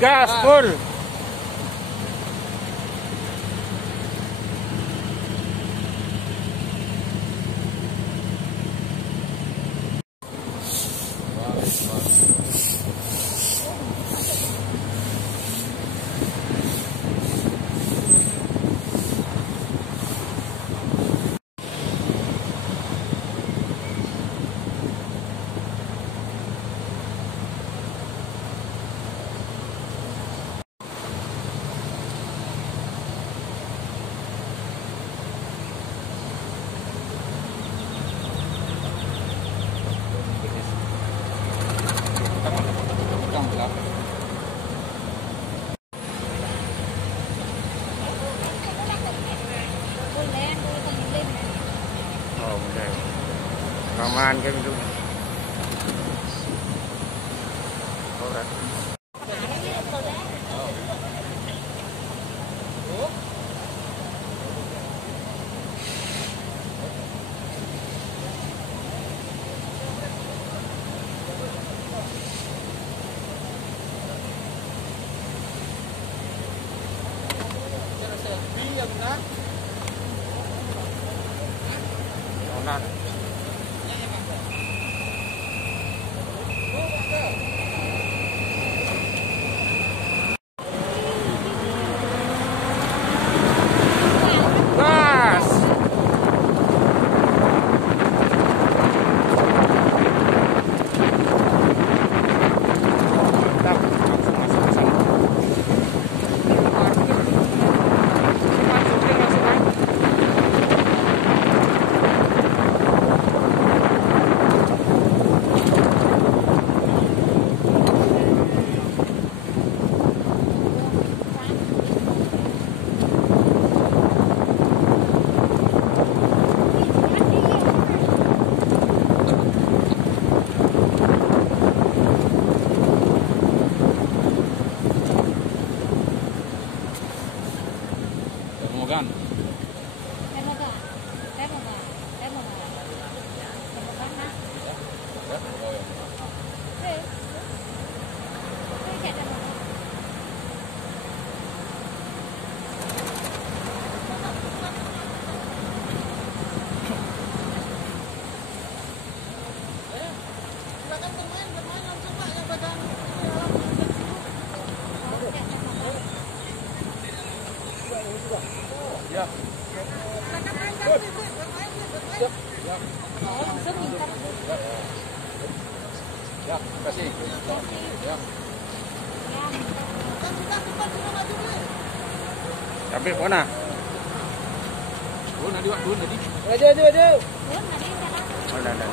Gas, full. Aman kayak gitu. Ya, kasih. Ya. Tapi mana? Oh, nadi, Pak. Nadi. Aja. Oh, nadi.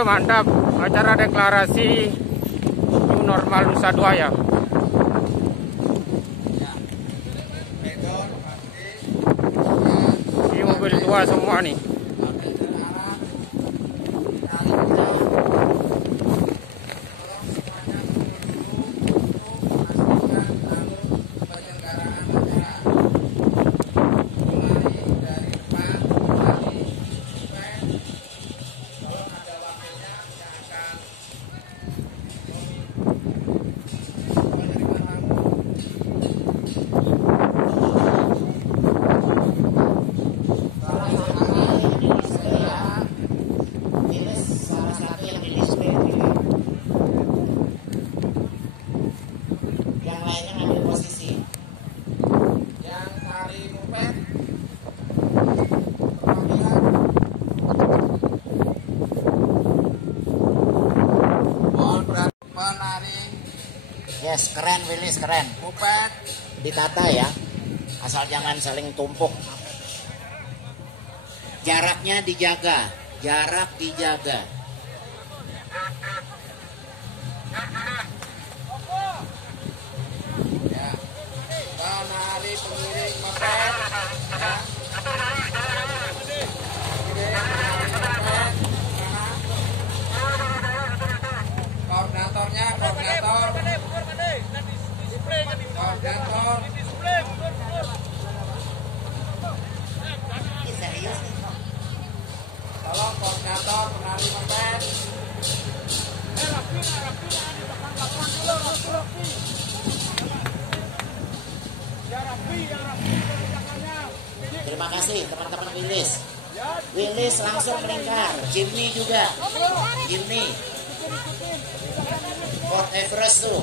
Mantap. Acara deklarasi new normal Nusa 2 ya. Ini mobil tua semua nih. Yes, keren Willis, keren. Moped Ditata ya, asal jangan saling tumpuk. Jaraknya dijaga, jarak dijaga. ya. Penari pengiring moped ya. Koordinatornya, koordinator. Tolong koordinator penari moped. Terima kasih teman-teman Willis. Willis langsung melingkar. Jimmy juga. Jimmy. Fort Everest tuh.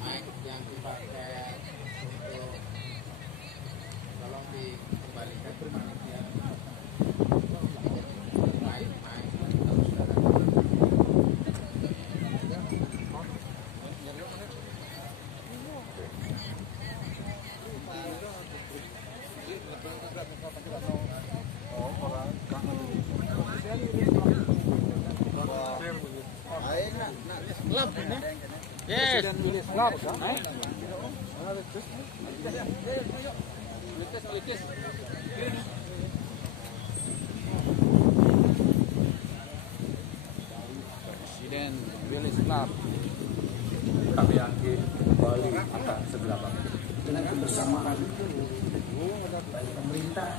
Mic yang dipakai untuk tolong dikembalikan ke panitia. Mic Yes. Presiden Willis Club yang di Bali agak sebelah Pak. Dengan kebersamaan dari pemerintah.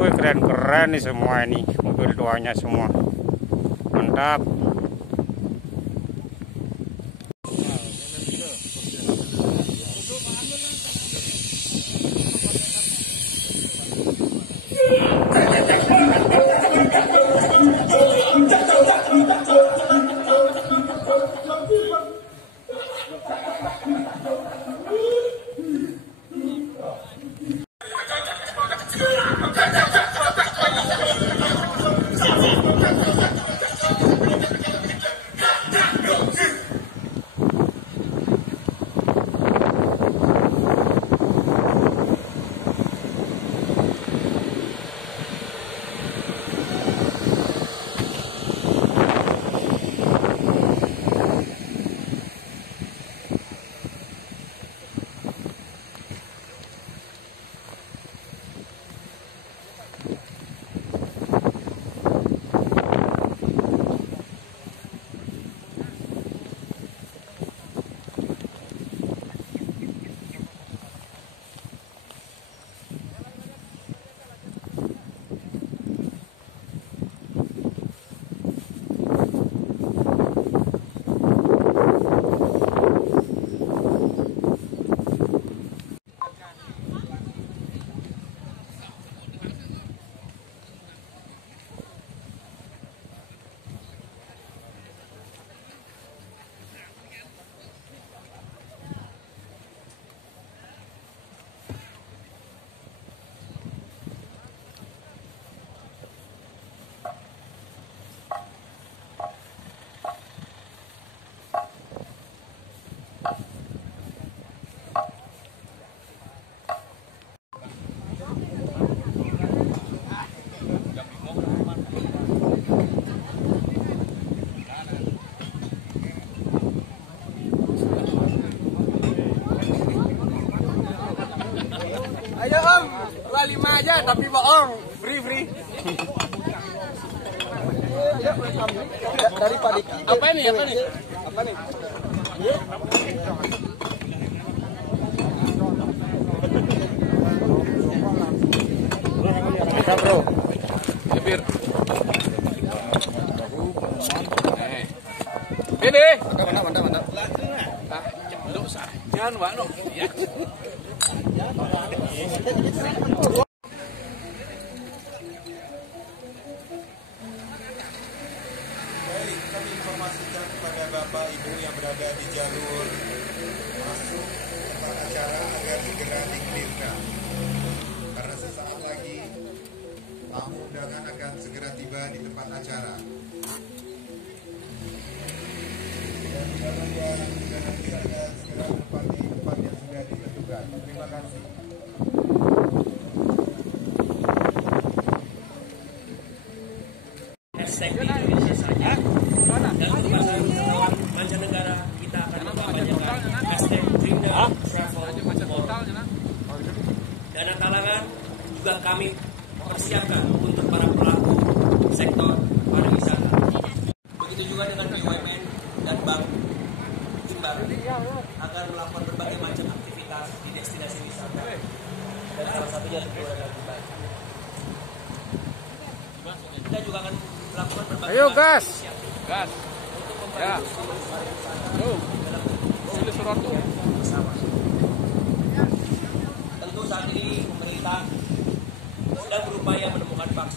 Wih, keren-keren nih semua ini, mobil tuanya semua. Mantap. tapi bohong. Free. Dari Pak Diki. Apa nih? Bisa bro. Jepir. Ini. Mantap. Ah, lu jangan Pak no. Ya. Baik, kami informasikan kepada Bapak Ibu yang berada di jalur masuk tempat acara agar segera dikelirkan. Karena sesaat lagi tamu undangan akan segera tiba di tempat acara. Dan jangan lupa nanti Anda segera menempati tempat yang sudah ditentukan. Terima kasih. Hashtag di Indonesia saja dan pasangan wisatawan mancanegara kita akan memperbanyak hashtag Trinidad Travel Tomorrow. Dana talangan juga kami persiapkan untuk para pelaku sektor pariwisata. Begitu juga dengan BUMN dan bank timbang agar melakukan berbagai macam aktivitas di destinasi wisata. Dan salah satunya tentu adalah di Bali. Kita juga akan melakukan berbagai Ayo, macam gas. inisiatif Gas. untuk Ya. membantu pariwisata Tuh. dalam Tulis surat tuh. bersama. Tentu saat ini pemerintah sedang berupaya menemukan vaksin